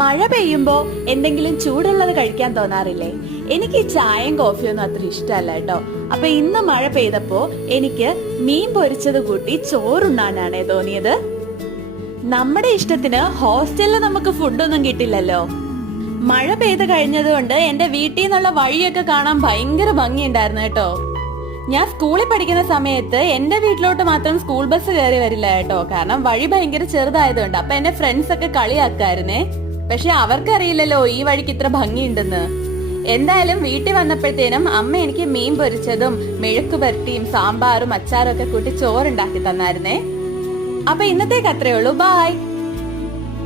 മഴ പെയ്യുമ്പോ എന്തെങ്കിലും ചൂടുള്ളത് കഴിക്കാൻ തോന്നാറില്ലേ? എനിക്ക് ഈ ചായയും കോഫിയൊന്നും അത്ര ഇഷ്ടമല്ല കേട്ടോ. അപ്പൊ ഇന്ന് മഴ പെയ്തപ്പോ എനിക്ക് മീൻ പൊരിച്ചത് കൂട്ടി ചോറുണ്ണാനാണേ തോന്നിയത്. നമ്മുടെ ഇഷ്ടത്തിന് ഹോസ്റ്റലിൽ നമുക്ക് ഫുഡൊന്നും കിട്ടില്ലല്ലോ. മഴ പെയ്ത് കഴിഞ്ഞത് കൊണ്ട് എന്റെ വീട്ടിൽ നിന്നുള്ള വഴിയൊക്കെ കാണാൻ ഭയങ്കര ഭംഗിയുണ്ടായിരുന്നു കേട്ടോ. ഞാൻ സ്കൂളിൽ പഠിക്കുന്ന സമയത്ത് എന്റെ വീട്ടിലോട്ട് മാത്രം സ്കൂൾ ബസ് കയറി വരില്ല കേട്ടോ, കാരണം വഴി ഭയങ്കര ചെറുതായതുകൊണ്ട്. അപ്പൊ എന്റെ ഫ്രണ്ട്സ് ഒക്കെ കളിയാക്കായിരുന്നേ. പക്ഷെ അവർക്കറിയില്ലല്ലോ ഈ വഴിക്ക് ഇത്ര ഭംഗിയുണ്ടെന്ന്. എന്തായാലും വീട്ടിൽ വന്നപ്പോഴത്തേനും അമ്മ എനിക്ക് മീൻ പൊരിച്ചതും മെഴുക്ക് പുരട്ടിയും സാമ്പാറും അച്ചാറും ഒക്കെ കൂട്ടി ചോറുണ്ടാക്കി തന്നായിരുന്നേ. അപ്പൊ ഇന്നത്തേക്ക് അത്രേ ഉള്ളൂ. ബൈ.